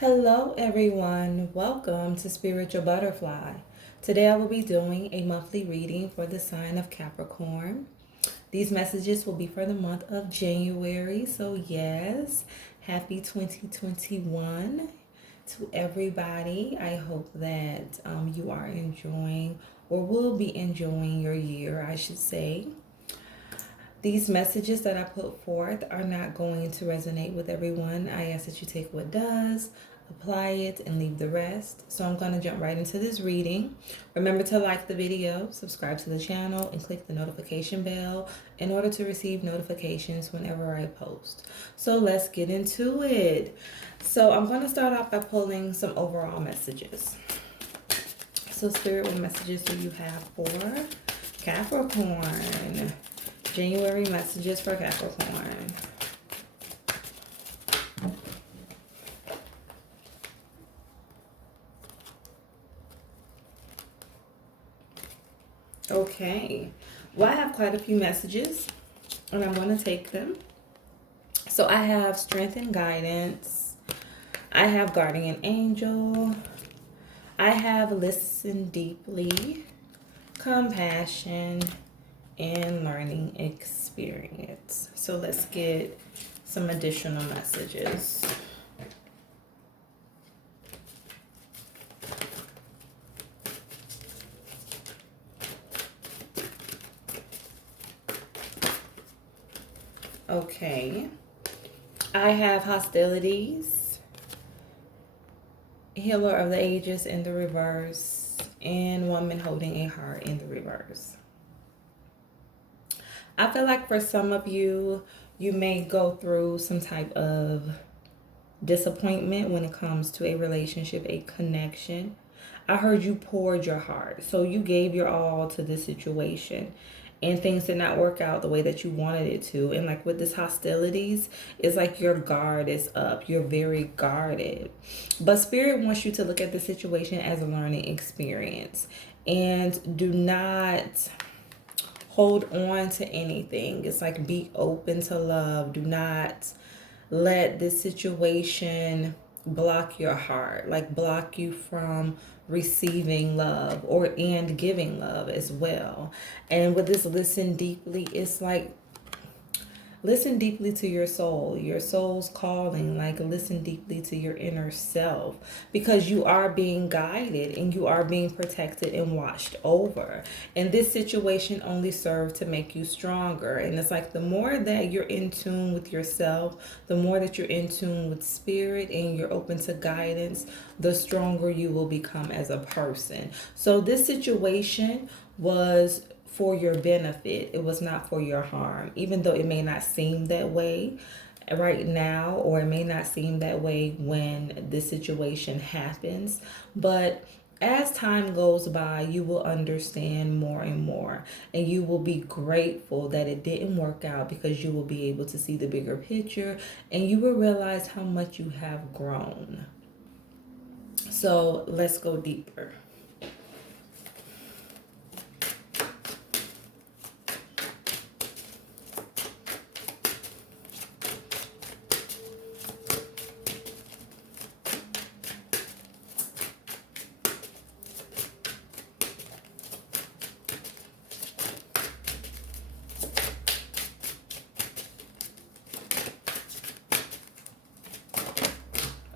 Hello, everyone. Welcome to Spiritual Butterfly. Today I will be doing a monthly reading for the sign of Capricorn. These messages will be for the month of January. So, yes, happy 2021 to everybody. I hope that you are enjoying or will be enjoying your year, I should say. These messages that I put forth are not going to resonate with everyone. I ask that you take what does, apply it, and leave the rest. So I'm going to jump right into this reading. Remember to like the video, subscribe to the channel, and click the notification bell in order to receive notifications whenever I post. So let's get into it. So I'm going to start off by pulling some overall messages. So Spirit, what messages do you have for Capricorn? January messages for Capricorn. Okay. Well, I have quite a few messages, and I'm going to take them. So I have strength and guidance. I have guardian angel. I have listen deeply, compassion, and learning experience. So let's get some additional messages. Okay. I have hostilities, healer of the ages in the reverse, and woman holding a heart in the reverse. I feel like for some of you, you may go through some type of disappointment when it comes to a relationship, a connection. I heard you poured your heart. So you gave your all to this situation and things did not work out the way that you wanted it to. And like with this hostilities, it's like your guard is up. You're very guarded. But Spirit wants you to look at the situation as a learning experience and do not hold on to anything. It's like be open to love. Do not let this situation block your heart, like block you from receiving love or and giving love as well. And with this listen deeply, it's like listen deeply to your soul's calling, like listen deeply to your inner self, because you are being guided and you are being protected and watched over. And this situation only served to make you stronger. And it's like the more that you're in tune with yourself, the more that you're in tune with spirit and you're open to guidance, the stronger you will become as a person. So this situation was for your benefit. It was not for your harm, even though it may not seem that way right now, or it may not seem that way when this situation happens. But as time goes by, you will understand more and more, and you will be grateful that it didn't work out, because you will be able to see the bigger picture and you will realize how much you have grown. So let's go deeper.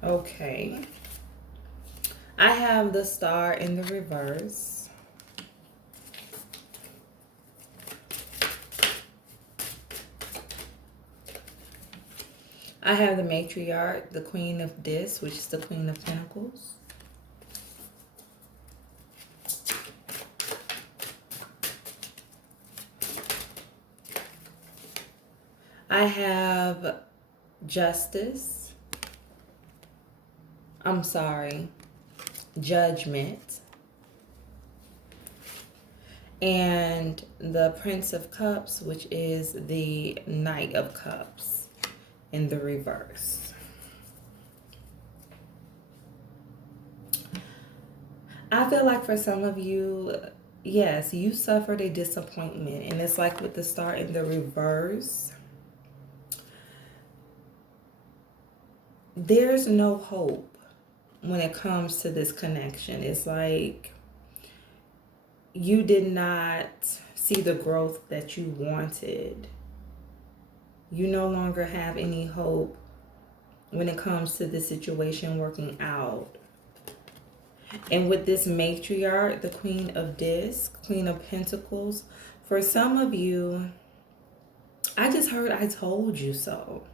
Okay. I have the star in the reverse. I have the matriarch, the queen of discs, which is the queen of pentacles. I have justice. Judgment. And the Prince of Cups, which is the Knight of Cups in the reverse. I feel like for some of you, yes, you suffered a disappointment. And it's like with the star in the reverse, there's no hope. when it comes to this connection. It's like you did not see the growth that you wanted. You no longer have any hope when it comes to this situation working out. And with this matriarch, the Queen of Discs, Queen of Pentacles, for some of you, I just heard I told you so.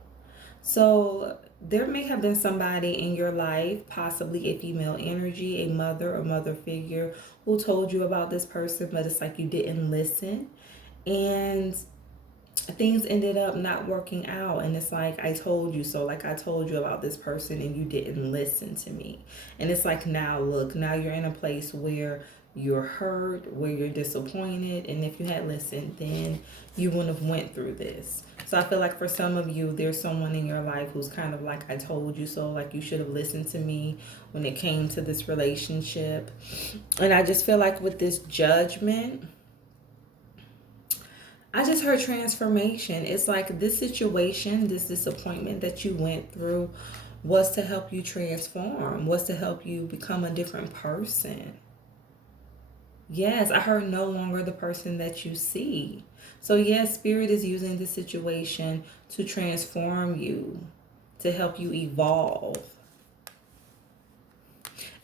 So there may have been somebody in your life, possibly a female energy, a mother or mother figure, who told you about this person, but it's like you didn't listen. And things ended up not working out, and it's like I told you so. Like I told you about this person and you didn't listen to me. And it's like, now look, now you're in a place where you're hurt, where you're disappointed, and if you had listened, then you wouldn't have went through this. So I feel like for some of you, there's someone in your life who's kind of like, I told you so, like you should have listened to me when it came to this relationship. And I just feel like with this Judgment, I just heard transformation. It's like this situation, this disappointment that you went through was to help you transform, was to help you become a different person. Yes, I heard no longer the person that you see. So yes, Spirit is using this situation to transform you, to help you evolve.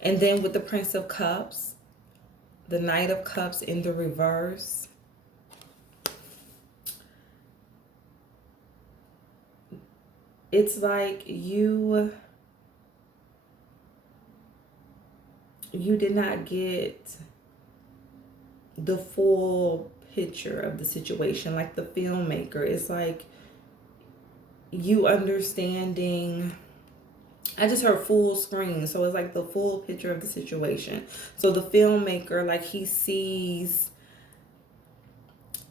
And then with the Prince of Cups, the Knight of Cups in the reverse, it's like you did not get the full picture of the situation. Like the filmmaker, it's like you understanding. I just heard full screen, so it's like the full picture of the situation. So the filmmaker, like he sees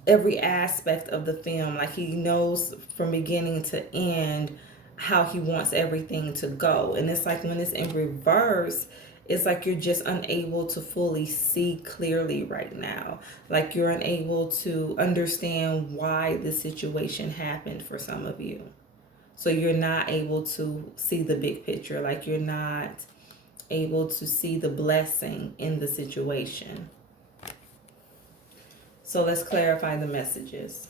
every aspect of the film, like he knows from beginning to end how he wants everything to go. And it's like when it's in reverse, it's like you're just unable to fully see clearly right now. Like you're unable to understand why the situation happened for some of you. So you're not able to see the big picture. Like you're not able to see the blessing in the situation. So let's clarify the messages.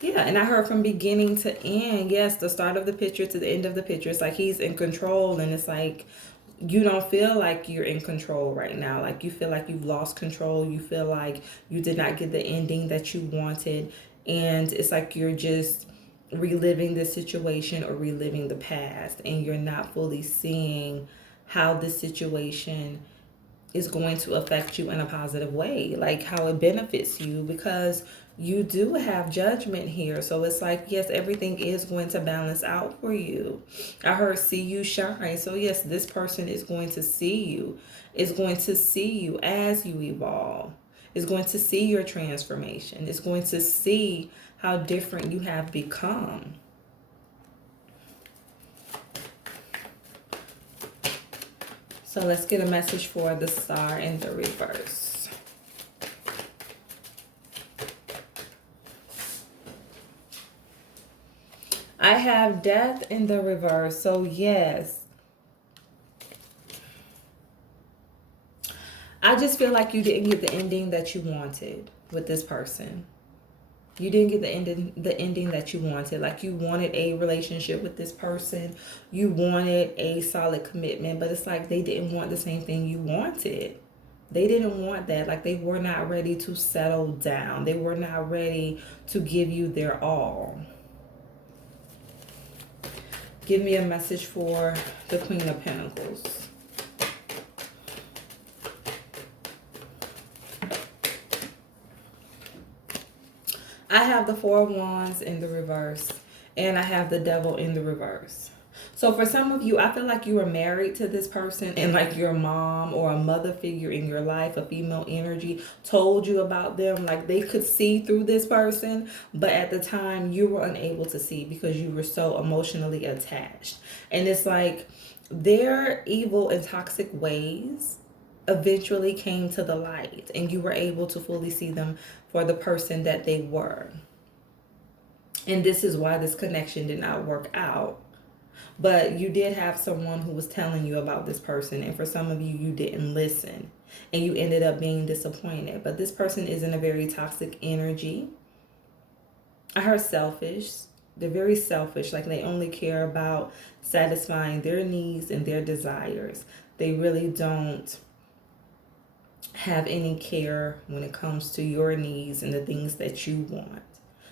Yeah, and I heard from beginning to end, yes, the start of the picture to the end of the picture. It's like he's in control, and it's like you don't feel like you're in control right now. Like you feel like you've lost control. You feel like you did not get the ending that you wanted. And it's like you're just reliving the situation or reliving the past, and you're not fully seeing how this situation is going to affect you in a positive way, like how it benefits you, because you do have Judgment here. So it's like, yes, everything is going to balance out for you. I heard see you shine. So yes, this person is going to see you, is going to see you as you evolve, is going to see your transformation, is going to see how different you have become. So let's get a message for the Star in the reverse. I have Death in the reverse. So yes, I just feel like you didn't get the ending that you wanted with this person. You didn't get the ending that you wanted. Like you wanted a relationship with this person. You wanted a solid commitment, but it's like they didn't want the same thing you wanted. They didn't want that. Like they were not ready to settle down. They were not ready to give you their all. Give me a message for the Queen of Pentacles. I have the Four of Wands in the reverse, and I have the Devil in the reverse. So for some of you, I feel like you were married to this person, and like your mom or a mother figure in your life, a female energy, told you about them. Like they could see through this person, but at the time you were unable to see because you were so emotionally attached. And it's like their evil and toxic ways eventually came to the light, and you were able to fully see them for the person that they were. And this is why this connection did not work out. But you did have someone who was telling you about this person, and for some of you, you didn't listen and you ended up being disappointed. But this person is in a very toxic energy. I heard selfish. They're very selfish. Like they only care about satisfying their needs and their desires. They really don't have any care when it comes to your needs and the things that you want.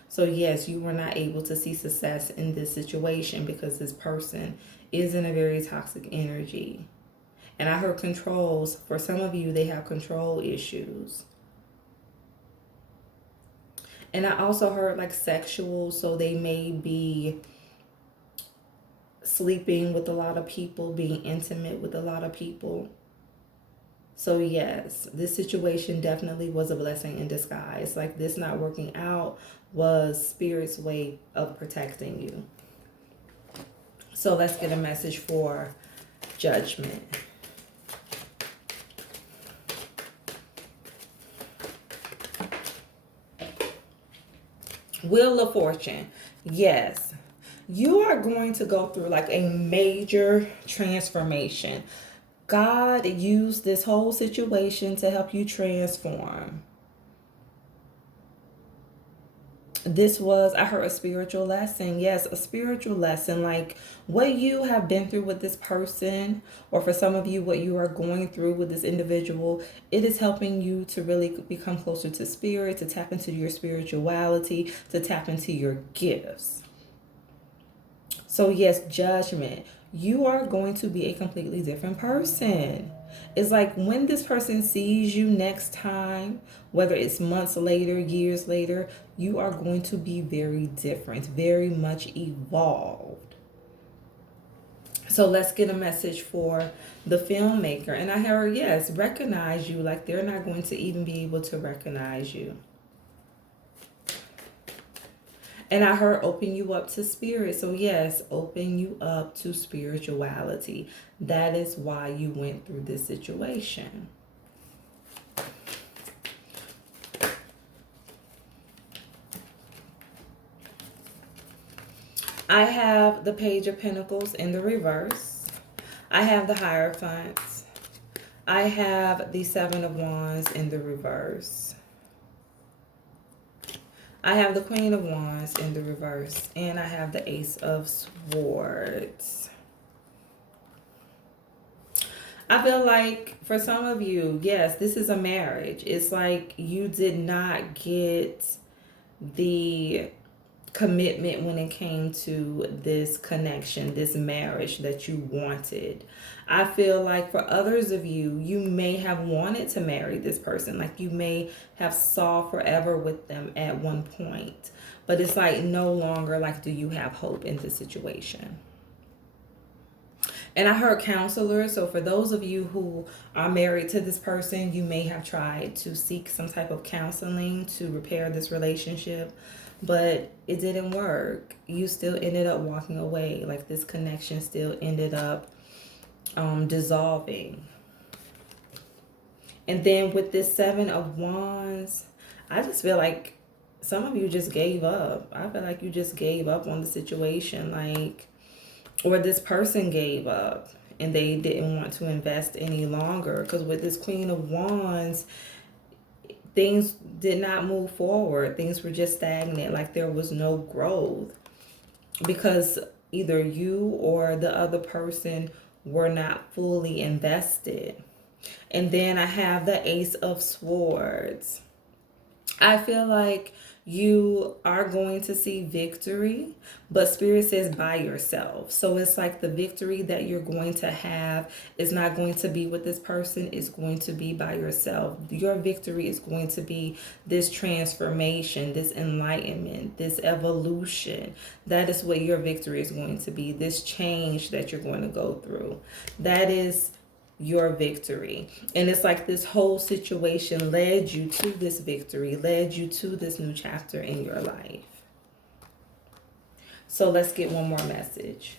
So yes, you were not able to see success in this situation because this person is in a very toxic energy. And I heard controls. For some of you, they have control issues. And I also heard like sexual, so they may be sleeping with a lot of people, being intimate with a lot of people. So yes, this situation definitely was a blessing in disguise. Like this not working out was Spirit's way of protecting you. So let's get a message for Judgment. Wheel of Fortune. Yes, you are going to go through like a major transformation. God used this whole situation to help you transform. This was, I heard, a spiritual lesson. Yes, a spiritual lesson. Like what you have been through with this person, or for some of you, what you are going through with this individual, it is helping you to really become closer to spirit, to tap into your spirituality, to tap into your gifts. So yes, Judgment. You are going to be a completely different person. It's like when this person sees you next time, whether it's months later, years later, you are going to be very different, very much evolved. So let's get a message for the filmmaker. And I heard, yes, recognize you. Like they're not going to even be able to recognize you. And I heard open you up to spirit. So yes, open you up to spirituality. That is why you went through this situation. I have the Page of Pentacles in the reverse. I have the Hierophants. I have the Seven of Wands in the reverse. I have the Queen of Wands in the reverse. And I have the Ace of Swords. I feel like for some of you, yes, this is a marriage. It's like you did not get the commitment when it came to this connection, this marriage that you wanted. I feel like for others of you, you may have wanted to marry this person. Like you may have saw forever with them at one point. But it's like no longer like do you have hope in this situation. And I heard counselors. So for those of you who are married to this person, you may have tried to seek some type of counseling to repair this relationship, but it didn't work. You still ended up walking away. Like this connection still ended up dissolving. And then with this Seven of Wands, I just feel like some of you just gave up. I feel like you just gave up on the situation. Like, or this person gave up and they didn't want to invest any longer. Because with this Queen of Wands, things did not move forward. Things were just stagnant. Like there was no growth. Because either you or the other person were not fully invested. And then I have the Ace of Swords. I feel like you are going to see victory, but Spirit says by yourself. So it's like the victory that you're going to have is not going to be with this person. It's going to be by yourself. Your victory is going to be this transformation, this enlightenment, this evolution. That is what your victory is going to be. This change that you're going to go through. That is your victory. And it's like this whole situation led you to this victory, led you to this new chapter in your life. So let's get one more message.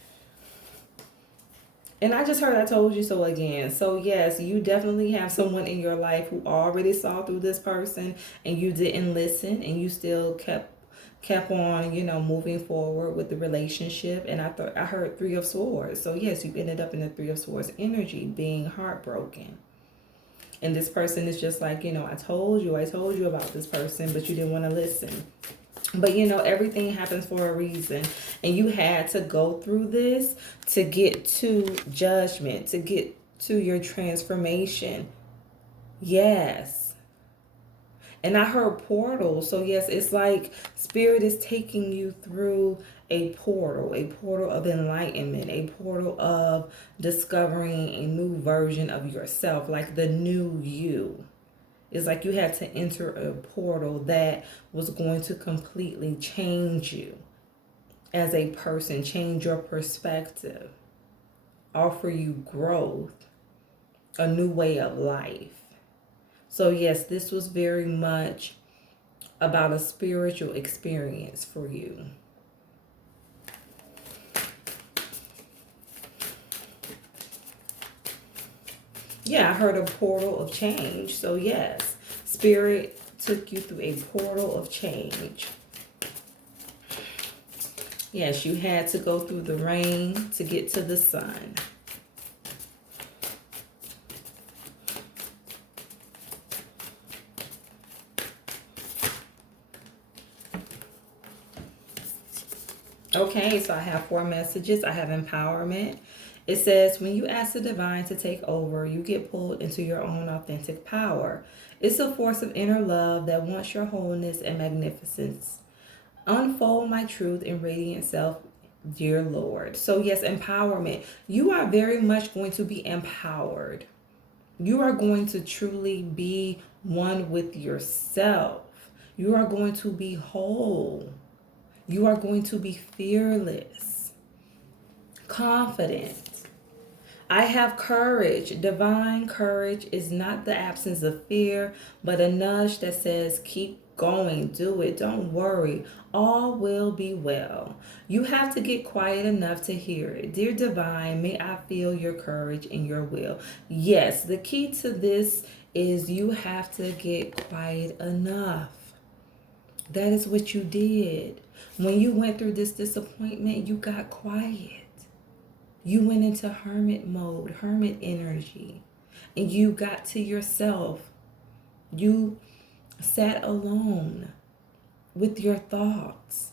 And I just heard I told you so again. So yes, you definitely have someone in your life who already saw through this person and you didn't listen and you still kept kept on, moving forward with the relationship. And I heard Three of Swords. So yes, you ended up in the Three of Swords energy, being heartbroken. And this person is just like, I told you about this person, but you didn't want to listen. But everything happens for a reason. And you had to go through this to get to judgment, to get to your transformation. Yes. And I heard portal. So yes, it's like spirit is taking you through a portal of enlightenment, a portal of discovering a new version of yourself, like the new you. It's like you had to enter a portal that was going to completely change you as a person, change your perspective, offer you growth, a new way of life. So yes, this was very much about a spiritual experience for you. Yeah, I heard a portal of change. So yes, spirit took you through a portal of change. Yes, you had to go through the rain to get to the sun. Okay, so I have 4 messages. I have empowerment. It says, when you ask the divine to take over, you get pulled into your own authentic power. It's a force of inner love that wants your wholeness and magnificence. Unfold my truth and radiant self, dear Lord. So yes, empowerment. You are very much going to be empowered. You are going to truly be one with yourself. You are going to be whole. You are going to be fearless, confident. I have courage. Divine courage is not the absence of fear, but a nudge that says, keep going, do it, don't worry, all will be well. You have to get quiet enough to hear it. Dear Divine, may I feel your courage and your will. Yes, the key to this is you have to get quiet enough. That is what you did. When you went through this disappointment, you got quiet. You went into hermit mode, hermit energy, and you got to yourself. You sat alone with your thoughts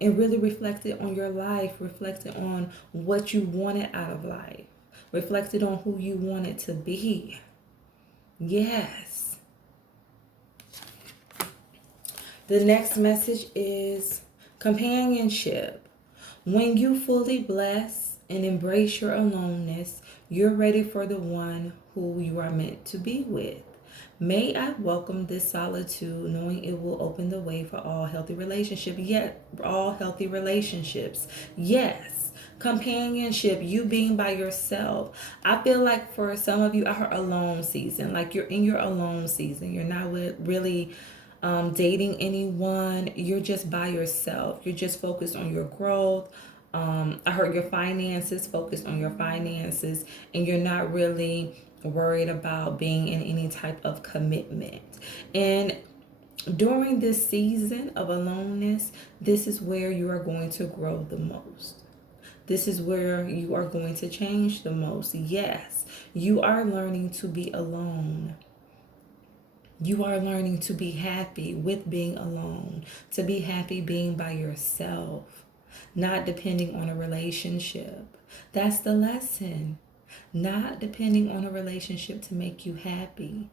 and really reflected on your life, reflected on what you wanted out of life, reflected on who you wanted to be. Yes. The next message is companionship. When you fully bless and embrace your aloneness, you're ready for the one who you are meant to be with. May I welcome this solitude, knowing it will open the way for all healthy relationships. Yet, all healthy relationships. Yes. Companionship, you being by yourself. I feel like for some of you, I heard alone season. Like you're in your alone season. You're not really dating anyone. You're just by yourself. You're just focused on your growth. I heard your finances, focused on your finances, and you're not really worried about being in any type of commitment. And during this season of aloneness, this is where you are going to grow the most. This is where you are going to change the most. Yes, you are learning to be alone. You are learning to be happy with being alone, to be happy being by yourself, not depending on a relationship. That's the lesson. Not depending on a relationship to make you happy,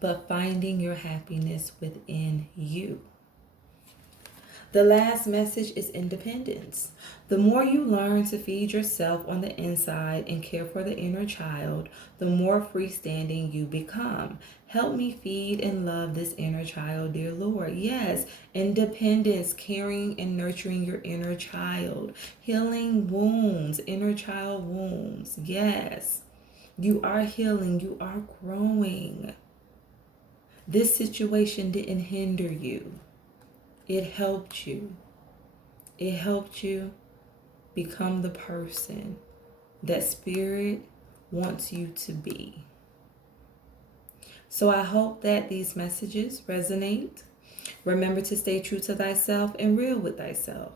but finding your happiness within you. The last message is independence. The more you learn to feed yourself on the inside and care for the inner child, the more freestanding you become. Help me feed and love this inner child, dear Lord. Yes, independence, caring and nurturing your inner child, healing wounds, inner child wounds. Yes, you are healing, you are growing. This situation didn't hinder you. It helped you. It helped you become the person that Spirit wants you to be. So I hope that these messages resonate Remember to stay true to thyself and real with thyself.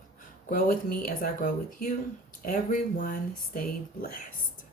Grow with me as I grow with you. Everyone stay blessed.